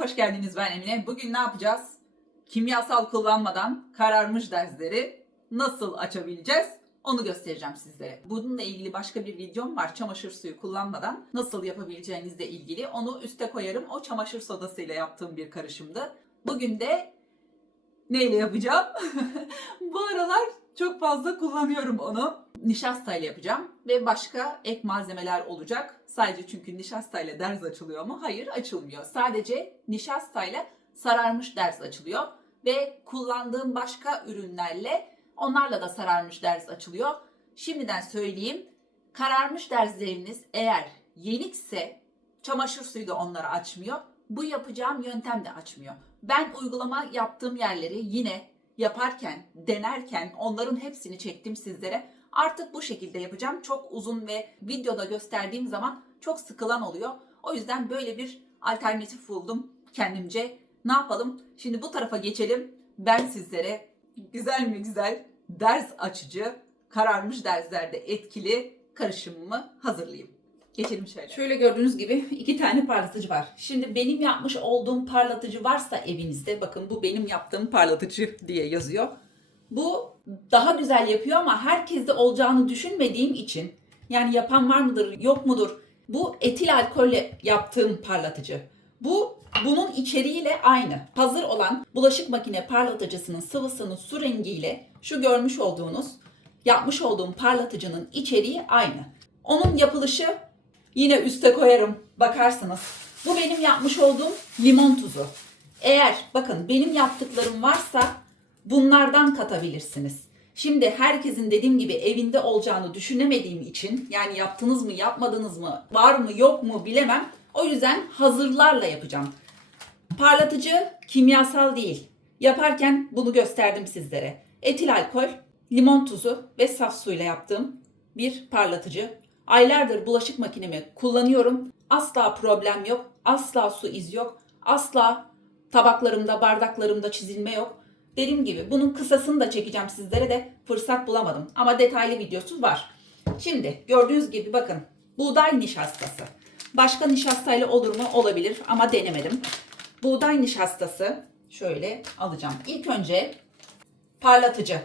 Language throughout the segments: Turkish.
hoş geldiniz ben Emine. Bugün ne yapacağız? Kimyasal kullanmadan kararmış dersleri nasıl açabileceğiz? Onu göstereceğim sizlere. Bununla ilgili başka bir videom var. Çamaşır suyu kullanmadan nasıl yapabileceğinizle ilgili. Onu üste koyarım. O çamaşır sodasıyla yaptığım bir karışımdı. Bugün de neyle yapacağım? Bu aralar çok fazla kullanıyorum onu. Nişastayla yapacağım ve başka ek malzemeler olacak. Sadece çünkü nişastayla ders açılıyor mu? Hayır açılmıyor. Sadece nişastayla sararmış ders açılıyor ve kullandığım başka ürünlerle onlarla da sararmış ders açılıyor. Şimdiden söyleyeyim. Kararmış dersleriniz eğer yenikse çamaşır suyu da onları açmıyor. Bu yapacağım yöntem de açmıyor. Ben uygulama yaptığım yerleri yine yaparken, denerken onların hepsini çektim sizlere. Artık bu şekilde yapacağım. Çok uzun ve videoda gösterdiğim zaman çok sıkılan oluyor. O yüzden böyle bir alternatif buldum kendimce. Ne yapalım? Şimdi bu tarafa geçelim. Ben sizlere güzel mi güzel ders açıcı, kararmış derslerde etkili karışımımı hazırlayayım. Geçelim şöyle. Şöyle gördüğünüz gibi iki tane parlatıcı var. Şimdi benim yapmış olduğum parlatıcı varsa evinizde bakın bu benim yaptığım parlatıcı diye yazıyor. Bu daha güzel yapıyor ama herkeste olacağını düşünmediğim için yani yapan var mıdır yok mudur? Bu etil alkolle yaptığım parlatıcı. Bu bunun içeriğiyle aynı. Hazır olan bulaşık makine parlatıcısının sıvısının su rengiyle şu görmüş olduğunuz yapmış olduğum parlatıcının içeriği aynı. Onun yapılışı yine üste koyarım bakarsınız. Bu benim yapmış olduğum limon tuzu. Eğer bakın benim yaptıklarım varsa bunlardan katabilirsiniz. Şimdi herkesin dediğim gibi evinde olacağını düşünemediğim için yani yaptınız mı yapmadınız mı var mı yok mu bilemem. O yüzden hazırlarla yapacağım. Parlatıcı kimyasal değil. Yaparken bunu gösterdim sizlere. Etil alkol, limon tuzu ve saf suyla yaptığım bir parlatıcı. Aylardır bulaşık makinemi kullanıyorum. Asla problem yok. Asla su iz yok. Asla tabaklarımda, bardaklarımda çizilme yok. Dediğim gibi bunun kısasını da çekeceğim sizlere de fırsat bulamadım. Ama detaylı videosu var. Şimdi gördüğünüz gibi bakın buğday nişastası. Başka nişastayla olur mu? Olabilir ama denemedim. Buğday nişastası şöyle alacağım. İlk önce parlatıcı.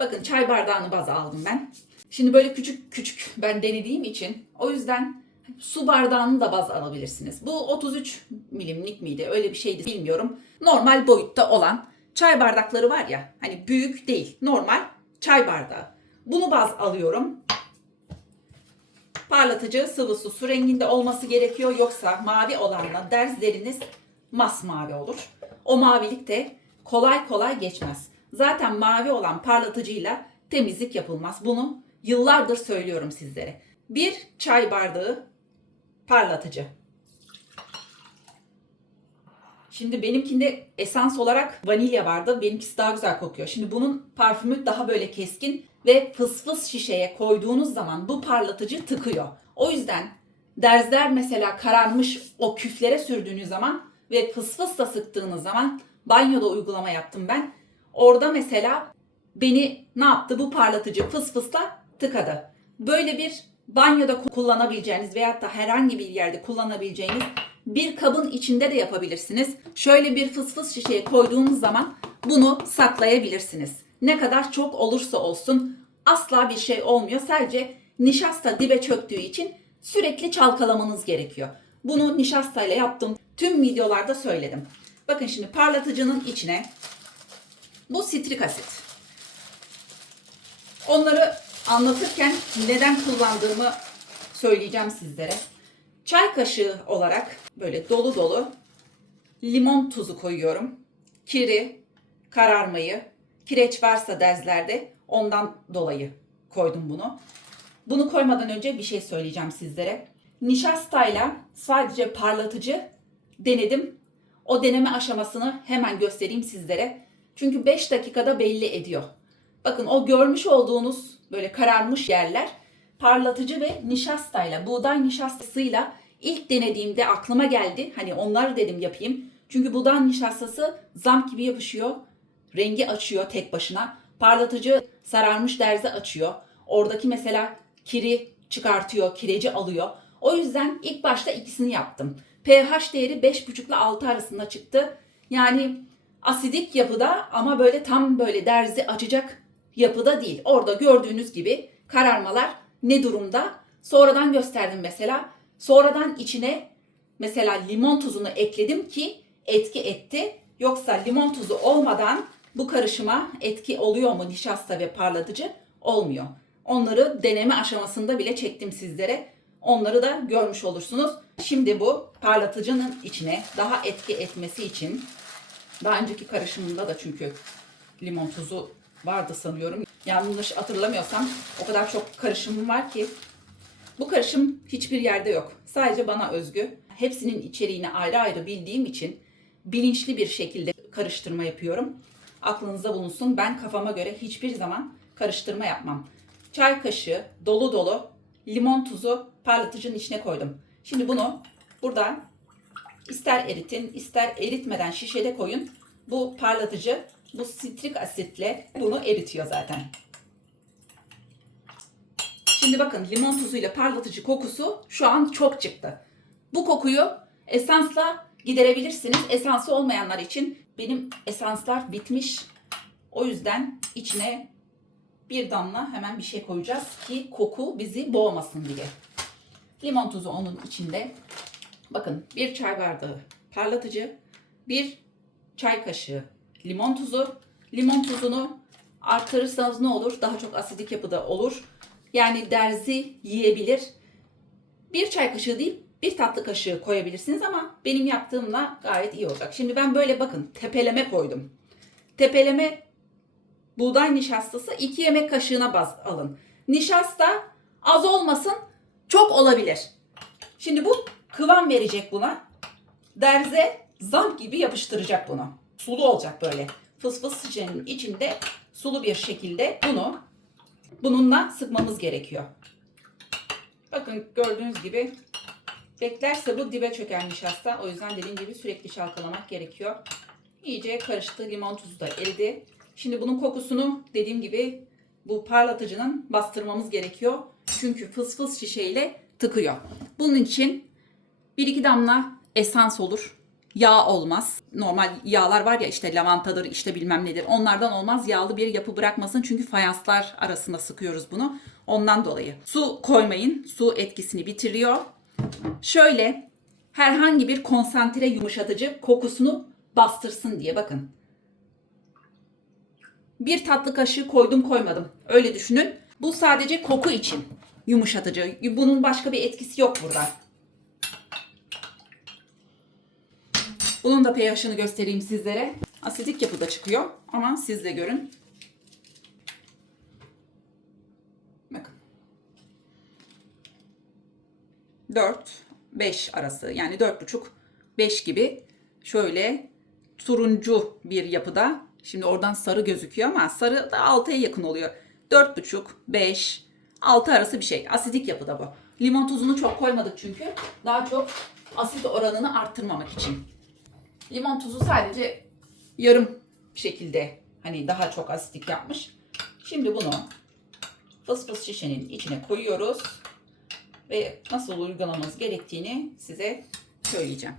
Bakın çay bardağını baz aldım ben. Şimdi böyle küçük küçük ben denediğim için o yüzden su bardağını da baz alabilirsiniz. Bu 33 milimlik miydi? Öyle bir şeydi bilmiyorum. Normal boyutta olan çay bardakları var ya hani büyük değil normal çay bardağı. Bunu baz alıyorum. Parlatıcı sıvısı su renginde olması gerekiyor. Yoksa mavi olanla dersleriniz masmavi olur. O mavilik de kolay kolay geçmez. Zaten mavi olan parlatıcıyla temizlik yapılmaz. Bunu yıllardır söylüyorum sizlere. Bir çay bardağı parlatıcı. Şimdi benimkinde esans olarak vanilya vardı. Benimkisi daha güzel kokuyor. Şimdi bunun parfümü daha böyle keskin ve fıs fıs şişeye koyduğunuz zaman bu parlatıcı tıkıyor. O yüzden derzler mesela kararmış o küflere sürdüğünüz zaman ve fıs fısla sıktığınız zaman banyoda uygulama yaptım ben. Orada mesela beni ne yaptı bu parlatıcı fıs fısla tıkadı. Böyle bir banyoda kullanabileceğiniz veyahut da herhangi bir yerde kullanabileceğiniz bir kabın içinde de yapabilirsiniz. Şöyle bir fıs fıs şişeye koyduğunuz zaman bunu saklayabilirsiniz. Ne kadar çok olursa olsun asla bir şey olmuyor. Sadece nişasta dibe çöktüğü için sürekli çalkalamanız gerekiyor. Bunu nişastayla yaptım. Tüm videolarda söyledim. Bakın şimdi parlatıcının içine bu sitrik asit. Onları anlatırken neden kullandığımı söyleyeceğim sizlere. Çay kaşığı olarak böyle dolu dolu limon tuzu koyuyorum. Kiri, kararmayı, kireç varsa derzlerde ondan dolayı koydum bunu. Bunu koymadan önce bir şey söyleyeceğim sizlere. Nişastayla sadece parlatıcı denedim. O deneme aşamasını hemen göstereyim sizlere. Çünkü 5 dakikada belli ediyor. Bakın o görmüş olduğunuz böyle kararmış yerler parlatıcı ve nişastayla, buğday nişastasıyla ilk denediğimde aklıma geldi. Hani onları dedim yapayım. Çünkü buğday nişastası zam gibi yapışıyor. Rengi açıyor tek başına. Parlatıcı sararmış derzi açıyor. Oradaki mesela kiri çıkartıyor, kireci alıyor. O yüzden ilk başta ikisini yaptım. pH değeri 5,5 ile 6 arasında çıktı. Yani asidik yapıda ama böyle tam böyle derzi açacak yapıda değil. Orada gördüğünüz gibi kararmalar ne durumda? Sonradan gösterdim mesela. Sonradan içine mesela limon tuzunu ekledim ki etki etti. Yoksa limon tuzu olmadan bu karışıma etki oluyor mu nişasta ve parlatıcı? Olmuyor. Onları deneme aşamasında bile çektim sizlere. Onları da görmüş olursunuz. Şimdi bu parlatıcının içine daha etki etmesi için daha önceki karışımında da çünkü limon tuzu vardı sanıyorum. Yanlış hatırlamıyorsam o kadar çok karışımım var ki bu karışım hiçbir yerde yok. Sadece bana özgü. Hepsinin içeriğini ayrı ayrı bildiğim için bilinçli bir şekilde karıştırma yapıyorum. Aklınızda bulunsun. Ben kafama göre hiçbir zaman karıştırma yapmam. Çay kaşığı dolu dolu limon tuzu parlatıcının içine koydum. Şimdi bunu burada ister eritin ister eritmeden şişede koyun. Bu parlatıcı bu sitrik asitle bunu eritiyor zaten. Şimdi bakın limon tuzuyla parlatıcı kokusu şu an çok çıktı. Bu kokuyu esansla giderebilirsiniz. Esansı olmayanlar için benim esanslar bitmiş. O yüzden içine bir damla hemen bir şey koyacağız ki koku bizi boğmasın diye. Limon tuzu onun içinde. Bakın bir çay bardağı parlatıcı, bir çay kaşığı limon tuzu. Limon tuzunu artırırsanız ne olur? Daha çok asidik yapıda olur. Yani derzi yiyebilir. Bir çay kaşığı değil, bir tatlı kaşığı koyabilirsiniz ama benim yaptığımla gayet iyi olacak. Şimdi ben böyle bakın tepeleme koydum. Tepeleme buğday nişastası 2 yemek kaşığına baz alın. Nişasta az olmasın, çok olabilir. Şimdi bu kıvam verecek buna. Derze zam gibi yapıştıracak bunu. Sulu olacak böyle. Fıs fıs şişenin içinde sulu bir şekilde bunu bununla sıkmamız gerekiyor. Bakın gördüğünüz gibi beklerse bu dibe çöker nişasta. O yüzden dediğim gibi sürekli çalkalamak gerekiyor. İyice karıştı. Limon tuzu da eridi. Şimdi bunun kokusunu dediğim gibi bu parlatıcının bastırmamız gerekiyor. Çünkü fıs fıs şişeyle tıkıyor. Bunun için bir iki damla esans olur. Yağ olmaz. Normal yağlar var ya işte lavantadır işte bilmem nedir. Onlardan olmaz. Yağlı bir yapı bırakmasın. Çünkü fayanslar arasında sıkıyoruz bunu. Ondan dolayı. Su koymayın. Su etkisini bitiriyor. Şöyle herhangi bir konsantre yumuşatıcı kokusunu bastırsın diye bakın. Bir tatlı kaşığı koydum koymadım. Öyle düşünün. Bu sadece koku için yumuşatıcı. Bunun başka bir etkisi yok burada. Bunun da pH'ını göstereyim sizlere. Asidik yapıda çıkıyor ama siz de görün. Bakın. 4 5 arası yani 4,5 5 gibi şöyle turuncu bir yapıda. Şimdi oradan sarı gözüküyor ama sarı da 6'ya yakın oluyor. 4,5 5 6 arası bir şey. Asidik yapıda bu. Limon tuzunu çok koymadık çünkü. Daha çok asit oranını arttırmamak için. Limon tuzu sadece yarım şekilde hani daha çok asitik yapmış. Şimdi bunu fıs fıs şişenin içine koyuyoruz. Ve nasıl uygulamamız gerektiğini size söyleyeceğim.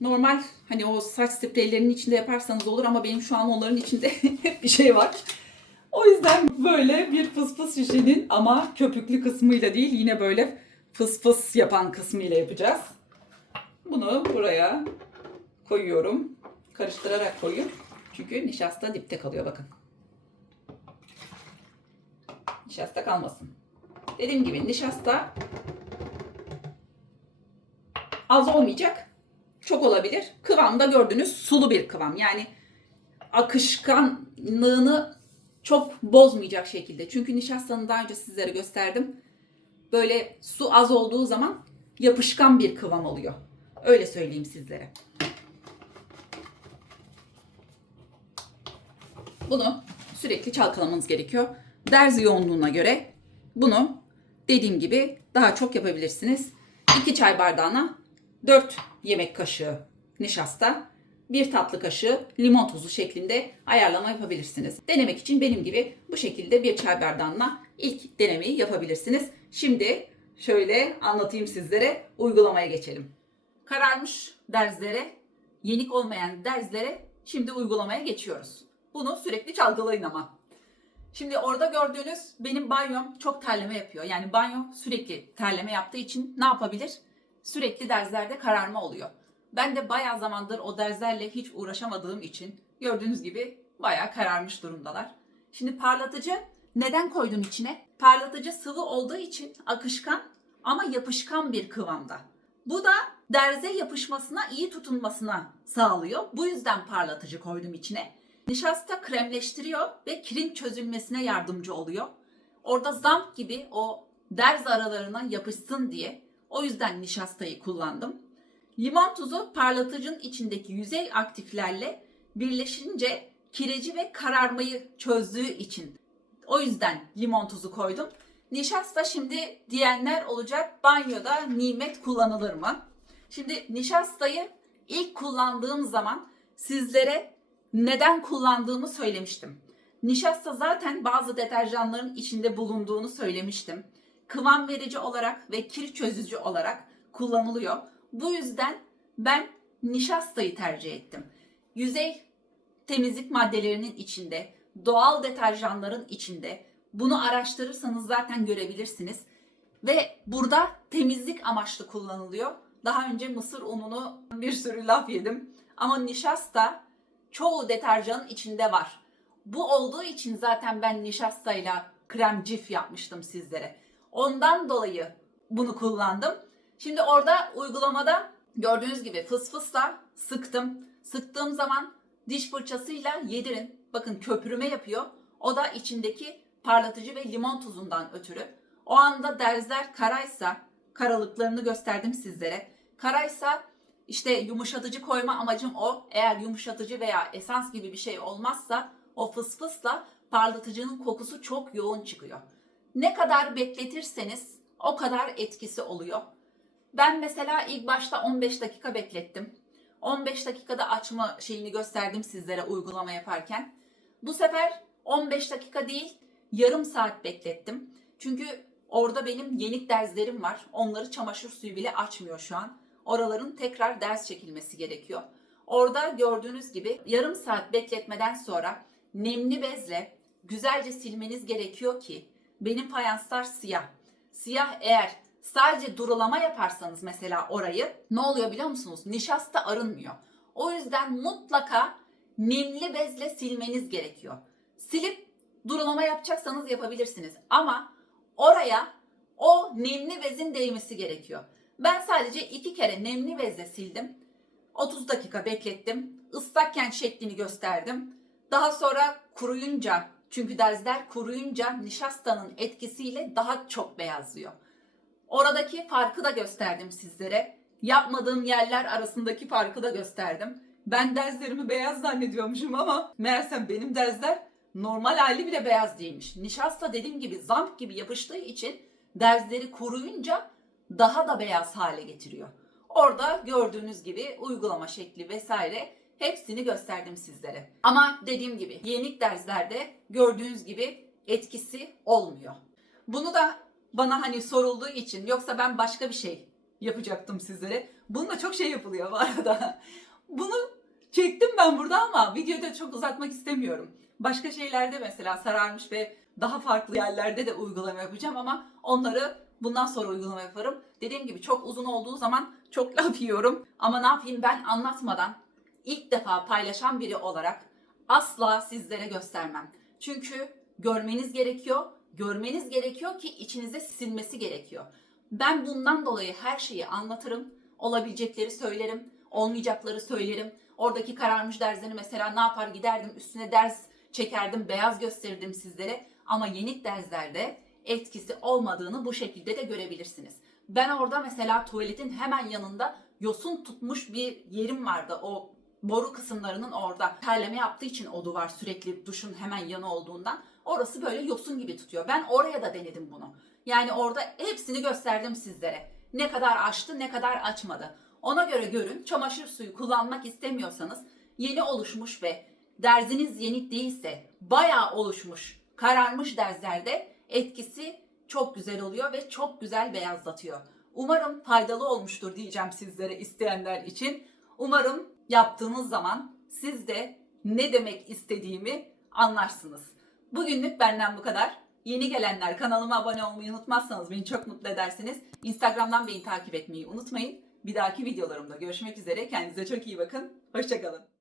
Normal hani o saç spreylerinin içinde yaparsanız olur ama benim şu an onların içinde bir şey var. O yüzden böyle bir fıs fıs şişenin ama köpüklü kısmıyla değil yine böyle fıs fıs yapan kısmıyla yapacağız. Bunu buraya koyuyorum. Karıştırarak koyun. Çünkü nişasta dipte kalıyor bakın. Nişasta kalmasın. Dediğim gibi nişasta az olmayacak. Çok olabilir. Kıvamda gördüğünüz sulu bir kıvam. Yani akışkanlığını çok bozmayacak şekilde. Çünkü nişastanın daha önce sizlere gösterdim. Böyle su az olduğu zaman yapışkan bir kıvam oluyor. Öyle söyleyeyim sizlere. Bunu sürekli çalkalamanız gerekiyor. Derz yoğunluğuna göre bunu dediğim gibi daha çok yapabilirsiniz. 2 çay bardağına 4 yemek kaşığı nişasta, 1 tatlı kaşığı limon tuzu şeklinde ayarlama yapabilirsiniz. Denemek için benim gibi bu şekilde bir çay bardağına ilk denemeyi yapabilirsiniz. Şimdi şöyle anlatayım sizlere uygulamaya geçelim. kararmış derzlere, yenik olmayan derzlere şimdi uygulamaya geçiyoruz. Bunu sürekli çalkalayın ama. Şimdi orada gördüğünüz benim banyom çok terleme yapıyor. Yani banyo sürekli terleme yaptığı için ne yapabilir? Sürekli derzlerde kararma oluyor. Ben de bayağı zamandır o derzlerle hiç uğraşamadığım için gördüğünüz gibi bayağı kararmış durumdalar. Şimdi parlatıcı neden koydum içine? Parlatıcı sıvı olduğu için akışkan ama yapışkan bir kıvamda. Bu da derze yapışmasına, iyi tutunmasına sağlıyor. Bu yüzden parlatıcı koydum içine. Nişasta kremleştiriyor ve kirin çözülmesine yardımcı oluyor. Orada zamp gibi o derz aralarına yapışsın diye o yüzden nişastayı kullandım. Limon tuzu parlatıcının içindeki yüzey aktiflerle birleşince kireci ve kararmayı çözdüğü için o yüzden limon tuzu koydum. Nişasta şimdi diyenler olacak banyoda nimet kullanılır mı? Şimdi nişastayı ilk kullandığım zaman sizlere neden kullandığımı söylemiştim. Nişasta zaten bazı deterjanların içinde bulunduğunu söylemiştim. Kıvam verici olarak ve kir çözücü olarak kullanılıyor. Bu yüzden ben nişastayı tercih ettim. Yüzey temizlik maddelerinin içinde, doğal deterjanların içinde bunu araştırırsanız zaten görebilirsiniz. Ve burada temizlik amaçlı kullanılıyor. Daha önce mısır ununu bir sürü laf yedim. Ama nişasta çoğu deterjanın içinde var. Bu olduğu için zaten ben nişastayla krem cif yapmıştım sizlere. Ondan dolayı bunu kullandım. Şimdi orada uygulamada gördüğünüz gibi fıs fısla sıktım. Sıktığım zaman diş fırçasıyla yedirin. Bakın köpürüme yapıyor. O da içindeki parlatıcı ve limon tuzundan ötürü. O anda derzler karaysa, karalıklarını gösterdim sizlere. Karaysa işte yumuşatıcı koyma amacım o. Eğer yumuşatıcı veya esans gibi bir şey olmazsa o fıs fısla parlatıcının kokusu çok yoğun çıkıyor. Ne kadar bekletirseniz o kadar etkisi oluyor. Ben mesela ilk başta 15 dakika beklettim. 15 dakikada açma şeyini gösterdim sizlere uygulama yaparken. Bu sefer 15 dakika değil yarım saat beklettim. Çünkü orada benim yenik derzlerim var. Onları çamaşır suyu bile açmıyor şu an. Oraların tekrar ders çekilmesi gerekiyor. Orada gördüğünüz gibi yarım saat bekletmeden sonra nemli bezle güzelce silmeniz gerekiyor ki benim fayanslar siyah. Siyah eğer sadece durulama yaparsanız mesela orayı ne oluyor biliyor musunuz? Nişasta arınmıyor. O yüzden mutlaka nemli bezle silmeniz gerekiyor. Silip durulama yapacaksanız yapabilirsiniz. Ama oraya o nemli bezin değmesi gerekiyor. Ben sadece iki kere nemli bezle sildim. 30 dakika beklettim. Islakken şeklini gösterdim. Daha sonra kuruyunca çünkü derzler kuruyunca nişastanın etkisiyle daha çok beyazlıyor. Oradaki farkı da gösterdim sizlere. Yapmadığım yerler arasındaki farkı da gösterdim. Ben derzlerimi beyaz zannediyormuşum ama meğersem benim derzler normal hali bile beyaz değilmiş. Nişasta dediğim gibi zamp gibi yapıştığı için derzleri kuruyunca daha da beyaz hale getiriyor. Orada gördüğünüz gibi uygulama şekli vesaire hepsini gösterdim sizlere. Ama dediğim gibi yenik derslerde gördüğünüz gibi etkisi olmuyor. Bunu da bana hani sorulduğu için yoksa ben başka bir şey yapacaktım sizlere. Bununla çok şey yapılıyor bu arada. Bunu çektim ben burada ama videoda çok uzatmak istemiyorum. Başka şeylerde mesela sararmış ve daha farklı yerlerde de uygulama yapacağım ama onları bundan sonra uygulama yaparım. Dediğim gibi çok uzun olduğu zaman çok laf yiyorum. Ama ne yapayım ben anlatmadan ilk defa paylaşan biri olarak asla sizlere göstermem. Çünkü görmeniz gerekiyor. Görmeniz gerekiyor ki içinize silmesi gerekiyor. Ben bundan dolayı her şeyi anlatırım. Olabilecekleri söylerim, olmayacakları söylerim. Oradaki kararmış derzleri mesela ne yapar giderdim üstüne ders çekerdim, beyaz gösterirdim sizlere. Ama yenik derzlerde etkisi olmadığını bu şekilde de görebilirsiniz. Ben orada mesela tuvaletin hemen yanında yosun tutmuş bir yerim vardı. O boru kısımlarının orada terleme yaptığı için o duvar sürekli duşun hemen yanı olduğundan orası böyle yosun gibi tutuyor. Ben oraya da denedim bunu. Yani orada hepsini gösterdim sizlere. Ne kadar açtı, ne kadar açmadı. Ona göre görün. Çamaşır suyu kullanmak istemiyorsanız yeni oluşmuş ve derziniz yenik değilse bayağı oluşmuş, kararmış derzlerde etkisi çok güzel oluyor ve çok güzel beyazlatıyor. Umarım faydalı olmuştur diyeceğim sizlere isteyenler için. Umarım yaptığınız zaman siz de ne demek istediğimi anlarsınız. Bugünlük benden bu kadar. Yeni gelenler kanalıma abone olmayı unutmazsanız beni çok mutlu edersiniz. Instagram'dan beni takip etmeyi unutmayın. Bir dahaki videolarımda görüşmek üzere. Kendinize çok iyi bakın. Hoşçakalın.